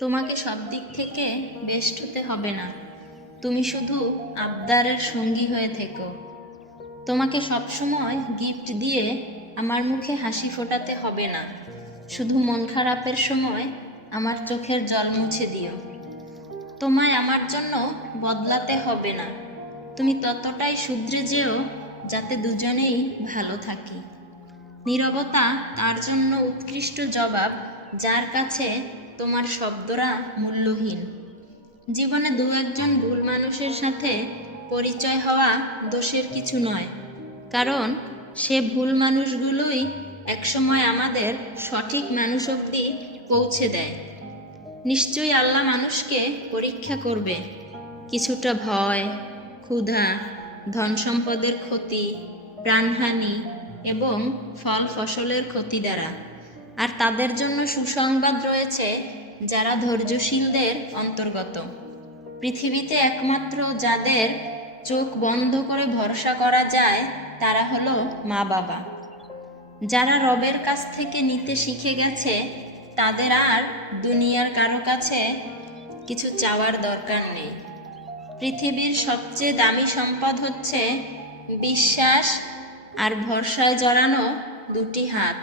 তোমাকে সব দিক থেকে বেস্ট হতে হবে না। তুমি শুধু আবদারের সঙ্গী হয়ে থেকো। তোমাকে সবসময় গিফট দিয়ে আমার মুখে হাসি ফোটাতে হবে না। শুধু মন খারাপের সময় আমার চোখের জল মুছে দিও। তোমায় আমার জন্য বদলাতে হবে না। তুমি ততটাই শুধরে যেও যাতে দুজনেই ভালো থাকি। নীরবতা তার জন্য উৎকৃষ্ট জবাব, যার কাছে তোমার শব্দরা মূল্যহীন। জীবনে দু একজন ভুল মানুষের সাথে পরিচয় হওয়া দোষের কিছু নয়, কারণ সে ভুল মানুষগুলোই একসময় আমাদের সঠিক মানুষ অবধি পৌঁছে দেয়। নিশ্চয়ই আল্লাহ মানুষকে পরীক্ষা করবে, কিছুটা ভয়, ক্ষুধা, ধন সম্পদের ক্ষতি, প্রাণহানি এবং ফল ফসলের ক্ষতি দ্বারা। আর তাদের জন্য সুসংবাদ রয়েছে যারা ধৈর্যশীলদের অন্তর্গত। পৃথিবীতে একমাত্র যাদের চোখ বন্ধ করে ভরসা করা যায় তারা হলো মা বাবা। যারা রবের কাছ থেকে নিতে শিখে গেছে তাদের আর দুনিয়ার কারো কাছে কিছু চাওয়ার দরকার নেই। পৃথিবীর সবচেয়ে দামি সম্পদ হচ্ছে বিশ্বাস আর ভরসায় জড়ানো দুটি হাত।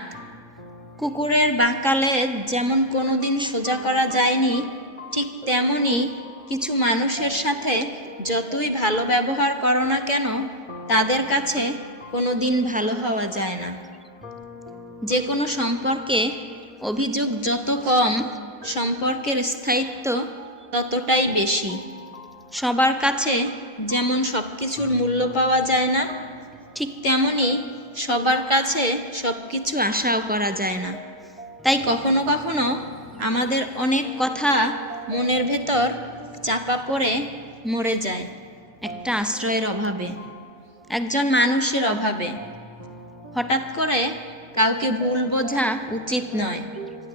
কুকুরের বাঁকালে যেমন কোনোদিন সোজা করা যায়নি, ঠিক তেমনি কিছু মানুষের সাথে যতই ভালো ব্যবহার করো না কেন তাদের কাছে কোনোদিন ভালো হওয়া যায় না। যে কোনো সম্পর্কে অভিযোগ যত কম, সম্পর্কের স্থায়িত্ব ততটাই বেশি। সবার কাছে যেমন সব কিছুর মূল্য পাওয়া যায় না, ঠিক তেমনি সবার কাছে সব কিছু আশাও করা যায় না। তাই কখনো কখনো আমাদের অনেক কথা মনের ভেতর চাপা পড়ে মরে যায় একটা আশ্রয়ের অভাবে, একজন মানুষের অভাবে। হঠাৎ করে কাউকে ভুল বোঝা উচিত নয়।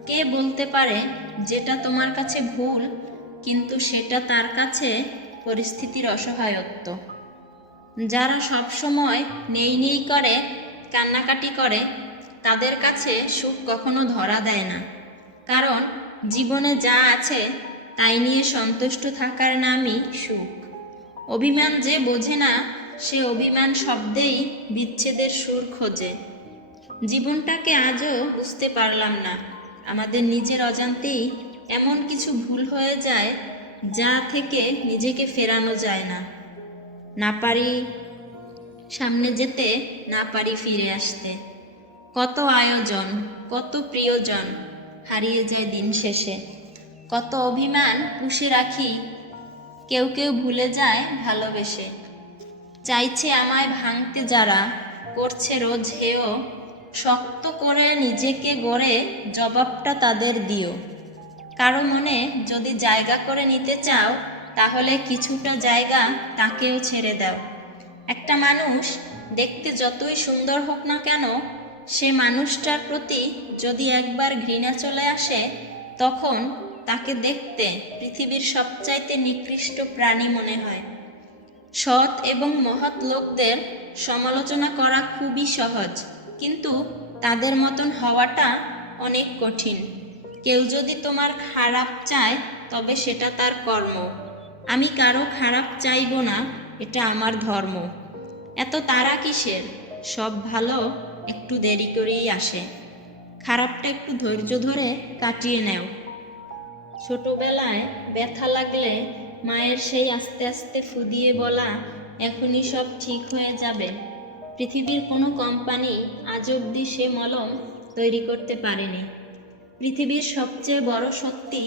কে বলতে পারে যেটা তোমার কাছে ভুল, কিন্তু সেটা তার কাছে পরিস্থিতির অসহায়ত্ব। যারা সব সময় নেই নেই করে, কান্নাকাটি করে, তাদের কাছে সুখ কখনো ধরা দেয় না। কারণ জীবনে যা আছে তাই নিয়ে সন্তুষ্ট থাকার নামই সুখ। অভিমান যে বোঝে না, সে অভিমান শব্দেই বিচ্ছেদের সুর খোঁজে। জীবনটাকে আজও বুঝতে পারলাম না। আমাদের নিজের অজান্তেই এমন কিছু ভুল হয়ে যায় যা থেকে নিজেকে ফেরানো যায় না। না পারি সামনে যেতে, না পারি ফিরে আসতে। কত আয়োজন, কত প্রিয়জন হারিয়ে যায় দিন শেষে। কত অভিমান পুষে রাখি, কেউ কেউ ভুলে যায় ভালোবেসে। চাইছে আমায় ভাঙতে যারা, করছে রোজ হেয়, শক্ত করে নিজেকে গড়ে জবাবটা তাদের দিও। কারো মনে যদি জায়গা করে নিতে চাও, তাহলে কিছুটা জায়গা তাকেও ছেড়ে দাও। একটা মানুষ দেখতে যতই সুন্দর হোক না কেন, সে মানুষটার প্রতি যদি একবার ঘৃণা চলে আসে, তখন তাকে দেখতে পৃথিবীর সবচাইতে নিকৃষ্ট প্রাণী মনে হয়। সৎ এবং মহৎ লোকদের সমালোচনা করা খুবই সহজ, কিন্তু তাদের মতন হওয়াটা অনেক কঠিন। কেউ যদি তোমার খারাপ চায় তবে সেটা তার কর্ম। আমি কারো খারাপ চাইব না, এটা আমার ধর্ম। এত তাড়া কিসের? সব ভালো একটু দেরি করেই আসে। খারাপটা একটু ধৈর্য ধরে কাটিয়ে নেও। ছোটবেলায় ব্যথা লাগলে মায়ের সেই আস্তে আস্তে ফু দিয়ে বলা, এখনই সব ঠিক হয়ে যাবে। পৃথিবীর কোনো কোম্পানি আজ অবধি সে মলম তৈরি করতে পারেনি। পৃথিবীর সবচেয়ে বড় সত্যি,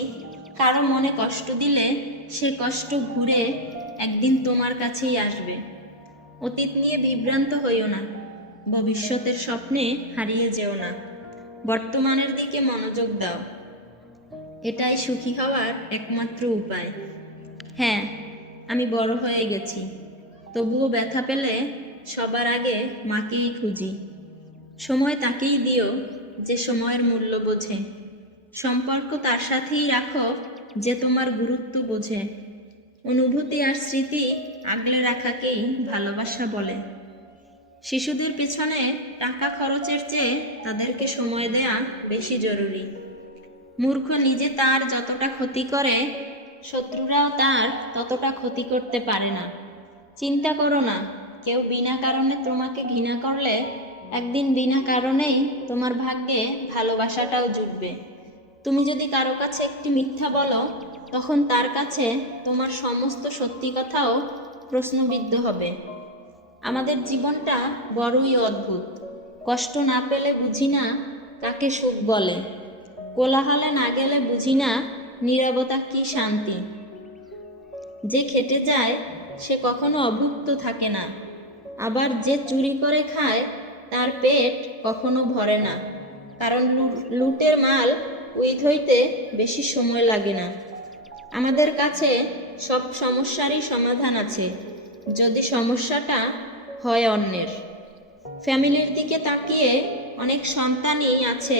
কারো মনে কষ্ট দিলে সে কষ্ট ঘুরে একদিন তোমার কাছেই আসবে। অতীত নিয়ে বিভ্রান্ত হইও না, ভবিষ্যতের স্বপ্নে হারিয়ে যেও না। বর্তমানের দিকে মনোযোগ দাও, এটাই সুখী হওয়ার একমাত্র উপায়। হ্যাঁ, আমি বড় হয়ে গেছি, তবুও ব্যথা পেলে সবার আগে মাকেই খুঁজি। সময় তাকেই দিও যে সময়ের মূল্য বোঝে। সম্পর্ক তার সাথেই রাখো যে তোমার গুরুত্ব বোঝে। অনুভূতি আর স্মৃতি আগলে রাখাকেই ভালোবাসা বলে। শিশুদের পেছনে টাকা খরচের চেয়ে তাদেরকে সময় দেয়া বেশি জরুরি। মূর্খ নিজে তার যতটা ক্ষতি করে, শত্রুরাও তার ততটা ক্ষতি করতে পারে না। চিন্তা করো না, কেউ বিনা কারণে তোমাকে ঘৃণা করলে একদিন বিনা কারণেই তোমার ভাগ্যে ভালোবাসাটাও জুটবে। তুমি যদি কারো কাছে একটি মিথ্যা বলো, তখন তার কাছে তোমার সমস্ত সত্যি কথাও প্রশ্নবিদ্ধ হবে। আমাদের জীবনটা বড়ই অদ্ভুত। কষ্ট না পেলে বুঝি না কাকে সুখ বলে, কোলাহলে না গেলে বুঝি না নীরবতা কি শান্তি। যে খেটে যায় সে কখনো অভুক্ত থাকে না, আবার যে চুরি করে খায় তার পেট কখনো ভরে না, কারণ লুটের মাল উইথ হইতে বেশি সময় লাগে না। আমাদের কাছে সব সমস্যারই সমাধান আছে, যদি সমস্যাটা হয় অন্যের। ফ্যামিলির দিকে তাকিয়ে অনেক সন্তানই আছে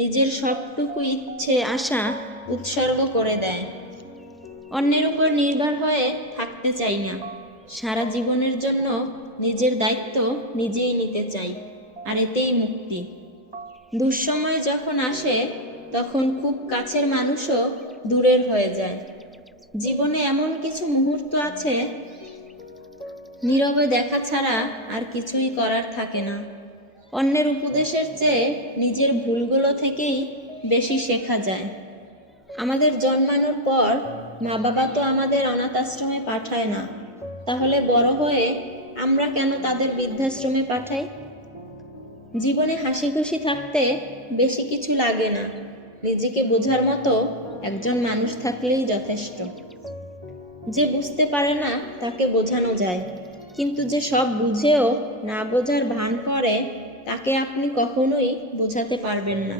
নিজের সবটুকু ইচ্ছে আশা উৎসর্গ করে দেয়। অন্যের উপর নির্ভর হয়ে থাকতে চাই না, সারা জীবনের জন্য নিজের দায়িত্ব নিজেই নিতে চাই, আর এতেই মুক্তি। দুঃসময় যখন আসে তখন খুব কাছের মানুষও দূরের হয়ে যায়। জীবনে এমন কিছু মুহূর্ত আছে নীরবে দেখা ছাড়া আর কিছুই করার থাকে না। অন্যের উপদেশের চেয়ে নিজের ভুলগুলো থেকেই বেশি শেখা যায়। আমাদের জন্মানোর পর মা বাবা তো আমাদের অনাথ আশ্রমে পাঠায় না, তাহলে বড় হয়ে আমরা কেন তাদের বৃদ্ধাশ্রমে পাঠাই? জীবনে হাসি খুশি থাকতে বেশি কিছু লাগে না, নিজেকে বোঝার মতো একজন মানুষ থাকলেই যথেষ্ট। যে বুঝতে পারে না তাকে বোঝানো যায়, কিন্তু যে সব বুঝেও না বোঝার ভান করে তাকে আপনি কখনোই বোঝাতে পারবেন না।